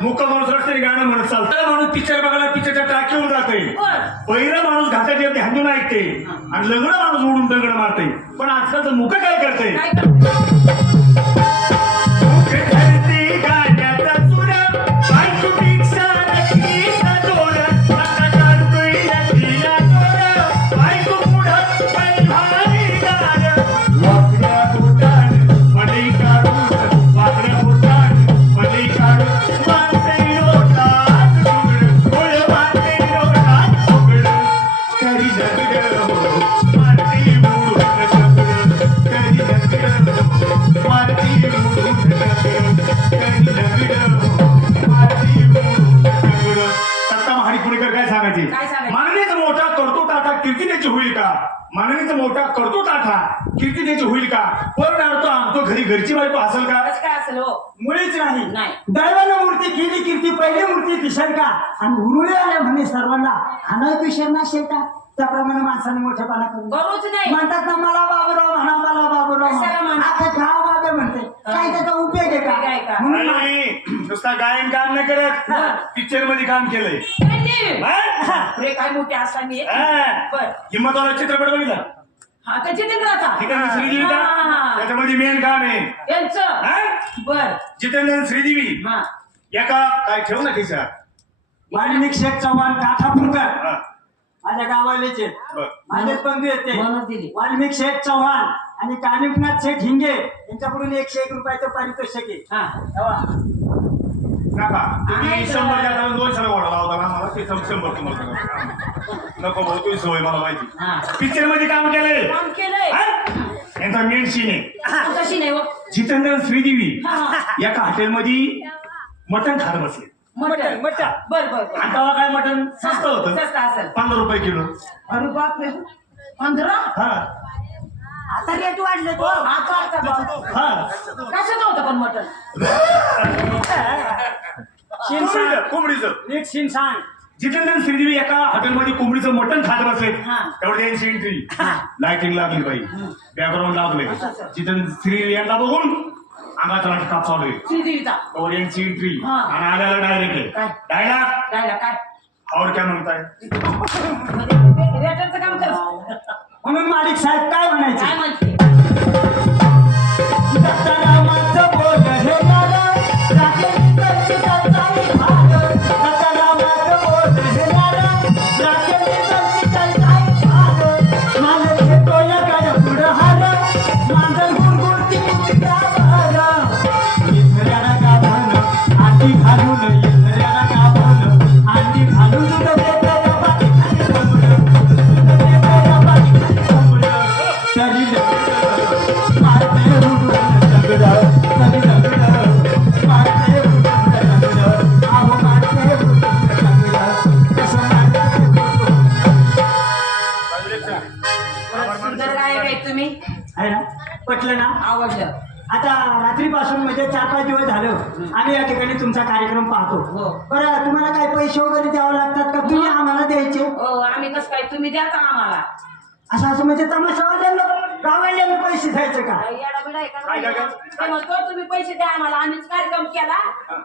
मुक्का माणूस रस्त्याने गाणं म्हणत चालतं माणूस पिक्चर बघायला पिक्चरच्या टाकीवर जाते पहिला माणूस घाटाच्या ध्यान ऐकते आणि लग्न माणूस उडून दगड मारते पण आजकालचं मुक काय करते माननीचा मोठा करतो टाटा कीर्ती त्याची होईल का माननीचा मोठा करतो टाटा कीर्ती त्याची होईल का पण आणतो आणतो घरी घरची बायको असेल का काय असेल हो मुळीच नाही दैवानं मूर्ती केली कीर्ती पहिली मूर्ती दिसेल का आणि उरुळे आल्या म्हणे सर्वांना अनाथ विषय नसेल का त्याप्रमाणे माणसाने मोठेपणा करून म्हणतात ना मला बाबूराव म्हणा मला बाबूराव आता गाव बाबे म्हणते काय त्याचा उपयोग आहे का म्हणून नुसता गायन काम नाही करत पिक्चर मध्ये काम केलंय काय मोठे असा मी हिम्मतवाला चित्रपट बघितला श्रीदेवी त्याच्यामध्ये मेन काम आहे जितेंद्र श्रीदेवी एका काय ठेव ना खिसा वाल्मिक शेठ चव्हाण काठापूरकर माझ्या गावालेचे माझेच बंधू येते वाल्मिक शेठ चव्हाण आणि कानिपनाथ शेठ हिंगे यांच्याकडून 101 रुपयाचं पारितोषिक आहे तुम्ही 100 200 वाढवला होता ना मला ते 100 तुम्हाला नको भाऊ तुम्ही सवय मला माहिती पिक्चर मध्ये काम केलंय यांचा मेन सीन आहे जितेंद्र श्रीदेवी एका हॉटेलमध्ये मटण खात बसले मटन बर आता काय मटण स्वस्त होतं 15 रुपये किलो अरे बापरे 15 आता रेट वाढले तो कशाचं होतं पण मटन कोंबडीचं नीट सीन सांग जितेंद्र श्रीदेवी एका हॉटेलमध्ये कोंबडीचं मटण खात बसले तेवढे त्यांची एंट्री लाइटिंग लागली बाई बॅकग्राऊंड लागले जितेंद्र श्रीदेवी यांना बघून अंगाचा लटका चालू आहे यांची एंट्री आणि आल्याला डायरेक्ट डायलॉग काय और क्या म्हणताय रेटरचं काम कर म्हणून मालिक साहेब काय म्हणायचे काय म्हणते पटलं ना आवडलं आता रात्रीपासून म्हणजे 4-5 दिवस झालं आम्ही या ठिकाणी तुमचा कार्यक्रम पाहतो बरं तुम्हाला काही पैसे वगैरे द्यावं लागतात का तुम्ही आम्हाला द्यायचे आम्ही कसं काय तुम्ही द्या का आम्हाला असं म्हणजे तमाशावाल्यांना गावाल्यांना पैसे द्यायचे का तुम्ही पैसे द्या आम्हाला आम्हीच कार्यक्रम केला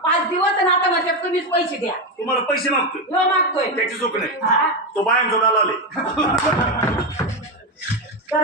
5 दिवस आणि आता म्हणतात तुम्हीच पैसे द्या तुम्हाला पैसे मागतोय त्याची चूक नाही तो बायांचा आले तर